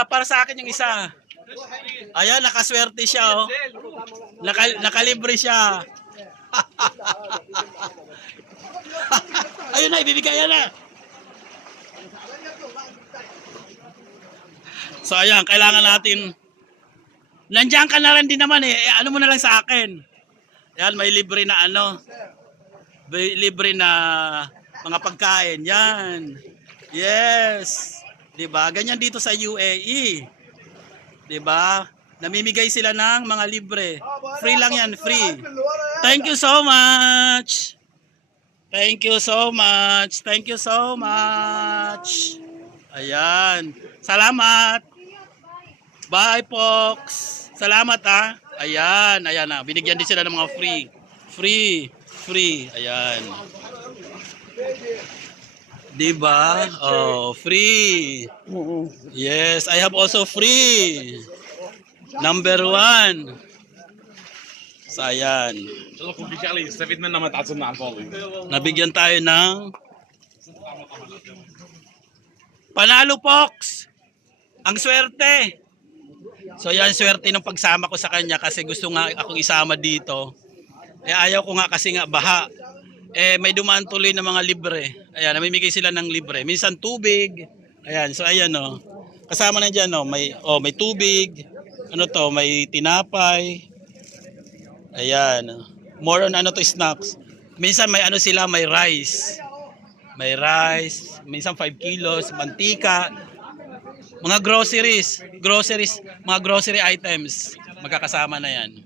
isa, para sa akin yung isa. Ayan, nakaswerte siya, oh. Nakalibre siya. Ayun na, ibibigay na. So ayan, kailangan natin. Nandiyan ka na rin din naman eh. Ano mo na lang sa akin. Yan, may libre na ano. May libre na mga pagkain. Yan. Yes. 'Di ba? Ganyan dito sa UAE. 'Di ba? Namimigay sila ng mga libre. Free lang yan, free. Thank you so much. Thank you so much. Thank you so much. Ayan. Salamat. Bye, Pox. Salamat, ha. Ayan, ayan na. Binigyan din sila ng mga free. Free. Ayan. Diba? Oh, free. Yes, I have also free. Number 1. So, ayan. Nabigyan tayo ng panalo, Pox. Ang swerte. So yan, swerte ng pagsama ko sa kanya kasi gusto nga akong isama dito. Eh ayaw ko nga kasi nga baha. Eh may dumaan tuloy ng mga libre. Ayan, namimigay sila ng libre. Minsan tubig. Ayan, so ayan oh. Kasama na diyan oh, may tubig. Ano to, may tinapay. Ayan. More on ano to, snacks. Minsan may ano sila, may rice. May rice, minsan 5 kilos, mantika. Mga groceries, mga grocery items, magkakasama na yan.